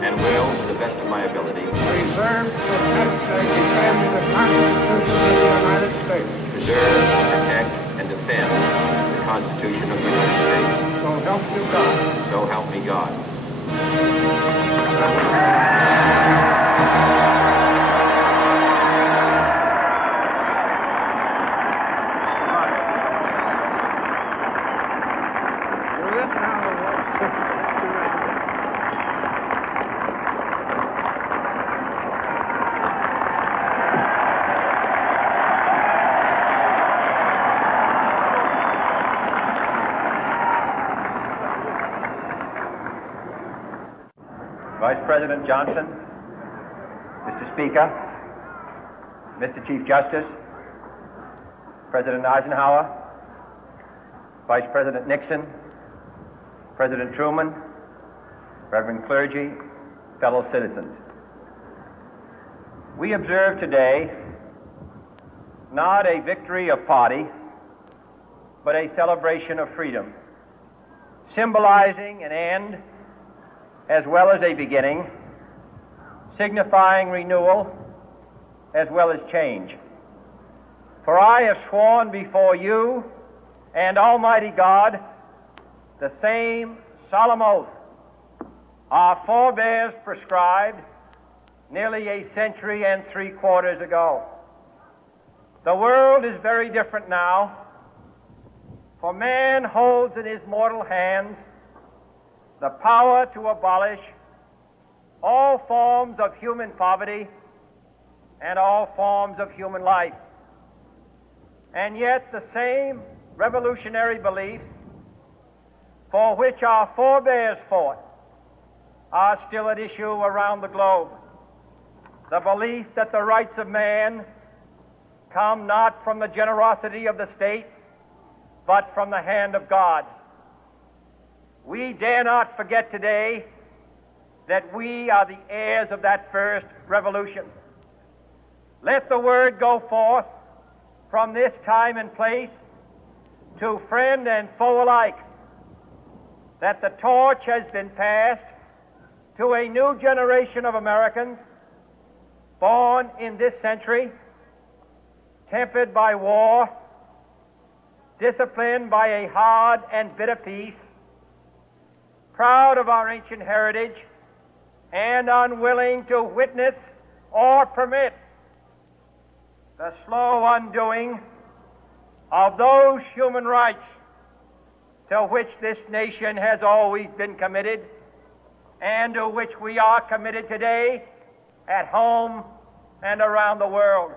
And will, to the best of my ability, preserve, protect, and defend the Constitution of the United States. Preserve, protect, and defend the Constitution of the United States. So help you God. So help me God. Vice President Johnson, Mr. Speaker, Mr. Chief Justice, President Eisenhower, Vice President Nixon, President Truman, Reverend clergy, fellow citizens. We observe today not a victory of party, but a celebration of freedom, symbolizing an end as well as a beginning, signifying renewal as well as change. For I have sworn before you and Almighty God the same solemn oath our forebears prescribed nearly a century and 3/4 ago. The world is very different now, for man holds in his mortal hands the power to abolish all forms of human poverty and all forms of human life. And yet the same revolutionary beliefs for which our forebears fought are still at issue around the globe. The belief that the rights of man come not from the generosity of the state, but from the hand of God. We dare not forget today that we are the heirs of that first revolution. Let the word go forth from this time and place to friend and foe alike that the torch has been passed to a new generation of Americans born in this century, tempered by war, disciplined by a hard and bitter peace, proud of our ancient heritage, and unwilling to witness or permit the slow undoing of those human rights to which this nation has always been committed and to which we are committed today at home and around the world.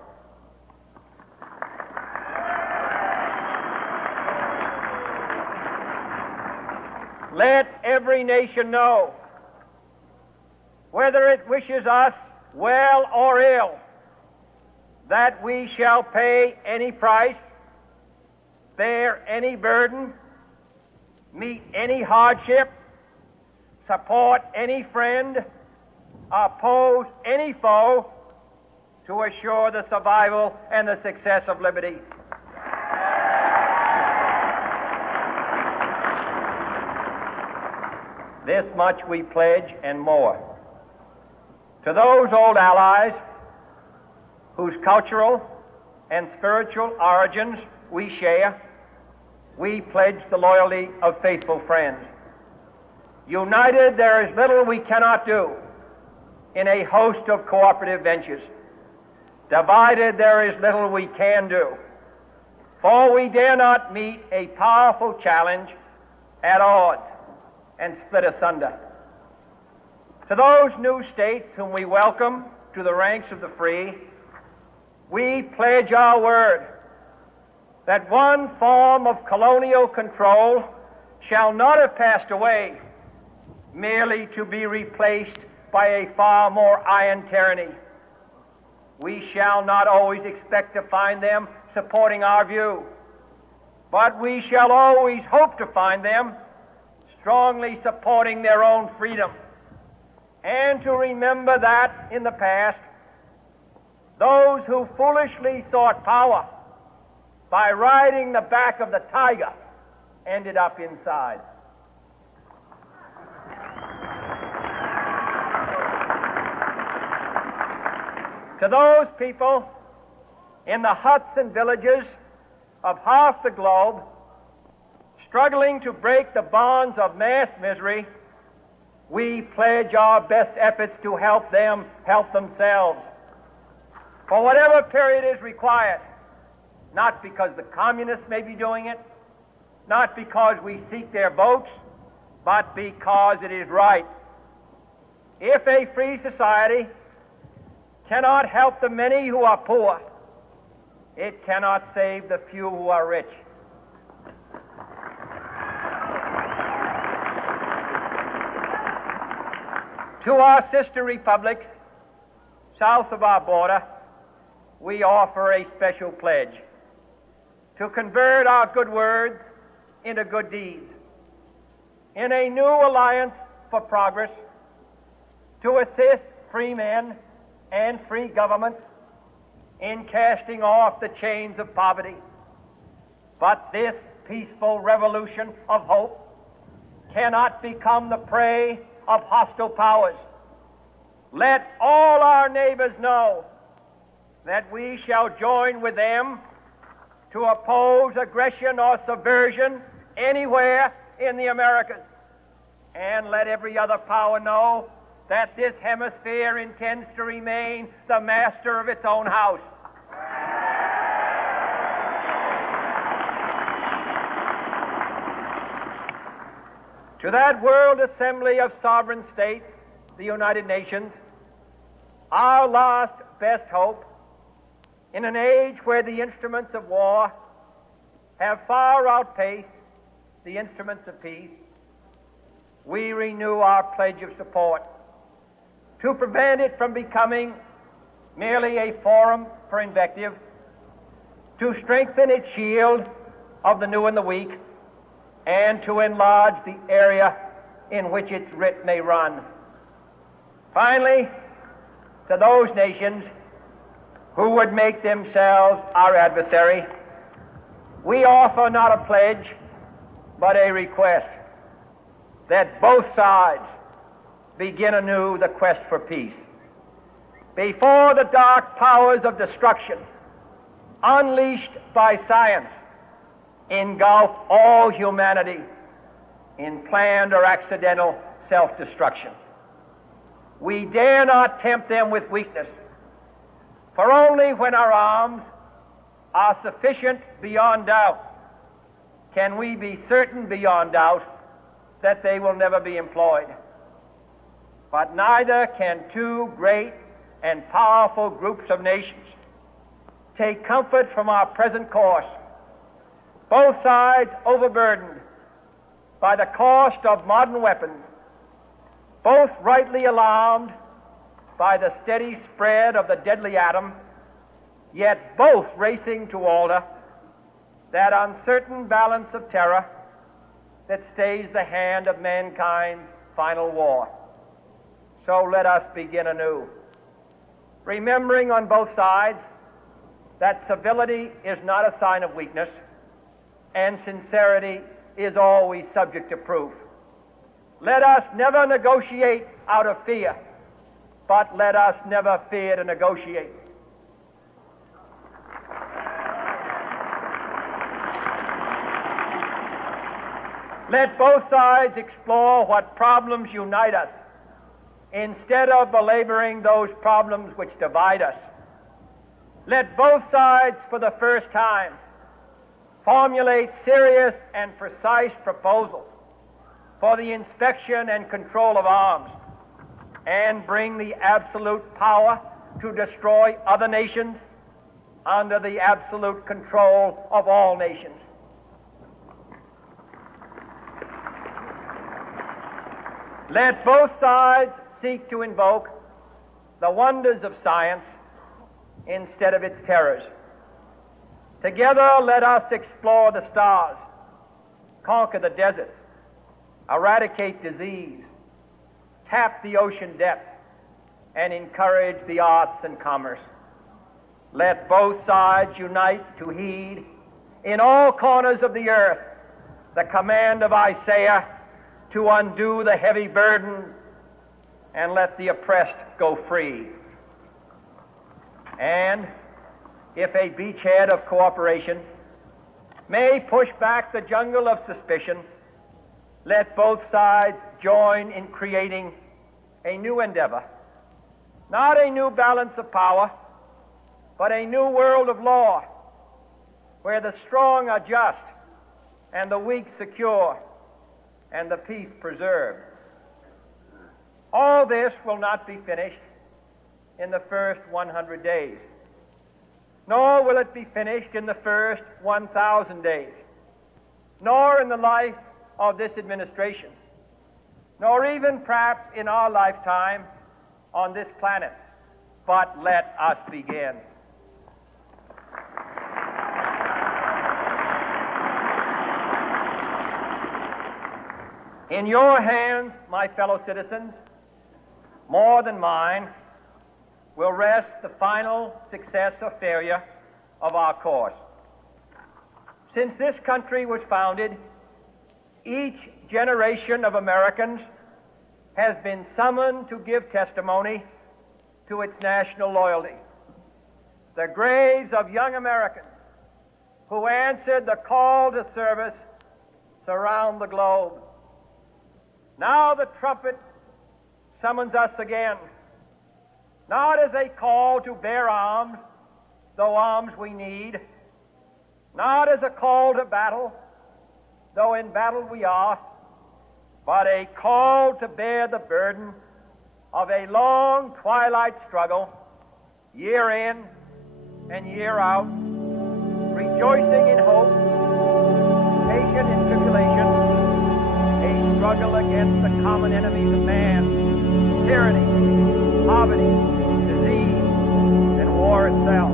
Let every nation know, whether it wishes us well or ill, that we shall pay any price, bear any burden, meet any hardship, support any friend, oppose any foe to assure the survival and the success of liberty. This much we pledge and more. To those old allies whose cultural and spiritual origins we share, we pledge the loyalty of faithful friends. United, there is little we cannot do in a host of cooperative ventures. Divided, there is little we can do, for we dare not meet a powerful challenge at odds and split asunder. To those new states whom we welcome to the ranks of the free, we pledge our word that one form of colonial control shall not have passed away merely to be replaced by a far more iron tyranny. We shall not always expect to find them supporting our view, but we shall always hope to find them strongly supporting their own freedom, and to remember that in the past, those who foolishly sought power by riding the back of the tiger ended up inside. To those people in the huts and villages of half the globe struggling to break the bonds of mass misery, we pledge our best efforts to help them help themselves for whatever period is required, not because the communists may be doing it, not because we seek their votes, but because it is right. If a free society cannot help the many who are poor, it cannot save the few who are rich. To our sister republics south of our border, we offer a special pledge to convert our good words into good deeds, in a new alliance for progress, to assist free men and free governments in casting off the chains of poverty. But this peaceful revolution of hope cannot become the prey of hostile powers. Let all our neighbors know that we shall join with them to oppose aggression or subversion anywhere in the Americas. And let every other power know that this hemisphere intends to remain the master of its own house. To that World Assembly of Sovereign States, the United Nations, our last best hope, in an age where the instruments of war have far outpaced the instruments of peace, we renew our pledge of support to prevent it from becoming merely a forum for invective, to strengthen its shield of the new and the weak, and to enlarge the area in which its writ may run. Finally, to those nations who would make themselves our adversary, we offer not a pledge, but a request that both sides begin anew the quest for peace. Before the dark powers of destruction, unleashed by science, engulf all humanity in planned or accidental self-destruction, we dare not tempt them with weakness, for only when our arms are sufficient beyond doubt can we be certain beyond doubt that they will never be employed. But neither can two great and powerful groups of nations take comfort from our present course, both sides overburdened by the cost of modern weapons, both rightly alarmed by the steady spread of the deadly atom, yet both racing to alter that uncertain balance of terror that stays the hand of mankind's final war. So let us begin anew, remembering on both sides that civility is not a sign of weakness, and sincerity is always subject to proof. Let us never negotiate out of fear, but let us never fear to negotiate. Let both sides explore what problems unite us, instead of belaboring those problems which divide us. Let both sides, for the first time, formulate serious and precise proposals for the inspection and control of arms, and bring the absolute power to destroy other nations under the absolute control of all nations. Let both sides seek to invoke the wonders of science instead of its terrors. Together, let us explore the stars, conquer the deserts, eradicate disease, tap the ocean depths, and encourage the arts and commerce. Let both sides unite to heed in all corners of the earth the command of Isaiah to undo the heavy burden and let the oppressed go free. And if a beachhead of cooperation may push back the jungle of suspicion, let both sides join in creating a new endeavor, not a new balance of power, but a new world of law, where the strong are just and the weak secure and the peace preserved. All this will not be finished in the first 100 days, nor will it be finished in the first 1,000 days, nor in the life of this administration, nor even perhaps in our lifetime on this planet. But let us begin. In your hands, my fellow citizens, more than mine, will rest the final success or failure of our course. Since this country was founded, each generation of Americans has been summoned to give testimony to its national loyalty. The graves of young Americans who answered the call to service surround the globe. Now the trumpet summons us again, not as a call to bear arms, though arms we need, not as a call to battle, though in battle we are, but a call to bear the burden of a long twilight struggle, year in and year out, rejoicing in hope, patient in tribulation, a struggle against the common enemies of man, tyranny, poverty, disease, and war itself.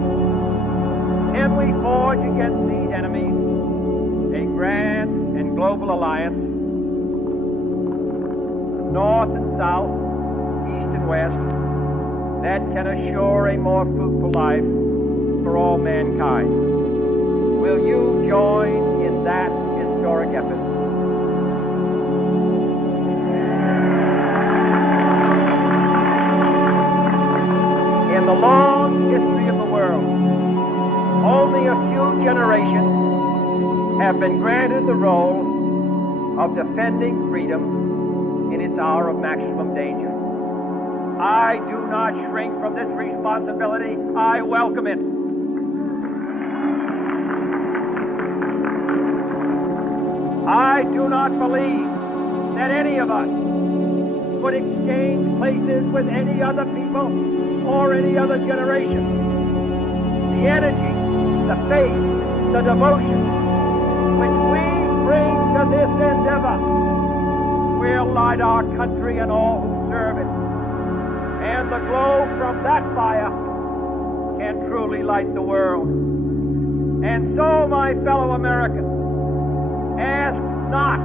Can we forge against these enemies a grand and global alliance, north and south, east and west, that can assure a more fruitful life for all mankind? Will you join in that historic effort? In the long history of the world, only a few generations have been granted the role of defending freedom in its hour of maximum danger. I do not shrink from this responsibility. I welcome it. I do not believe that any of us would exchange places with any other people or any other generation. The energy, the faith, the devotion which we bring to this endeavor will light our country and all who serve it. And the glow from that fire can truly light the world. And so, my fellow Americans, ask not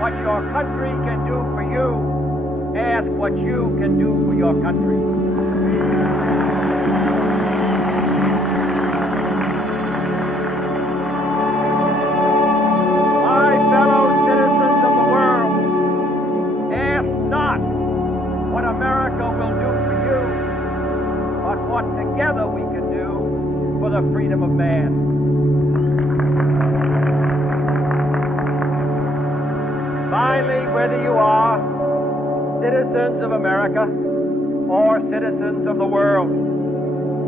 what your country can do for you, ask what you can do for your country. My fellow citizens of the world, ask not what America will do for you, but what together we can do for the freedom of man. Finally, whether you are citizens of America or citizens of the world,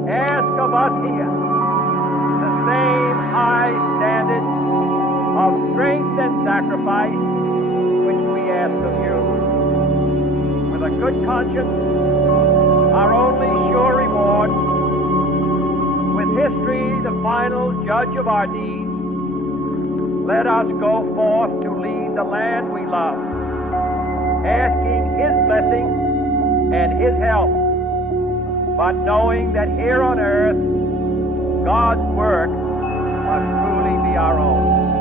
ask of us here the same high standard of strength and sacrifice which we ask of you. With a good conscience, our only sure reward, with history the final judge of our deeds, let us go forth to lead the land we love, asking His blessing and His help, but knowing that here on earth, God's work must truly be our own.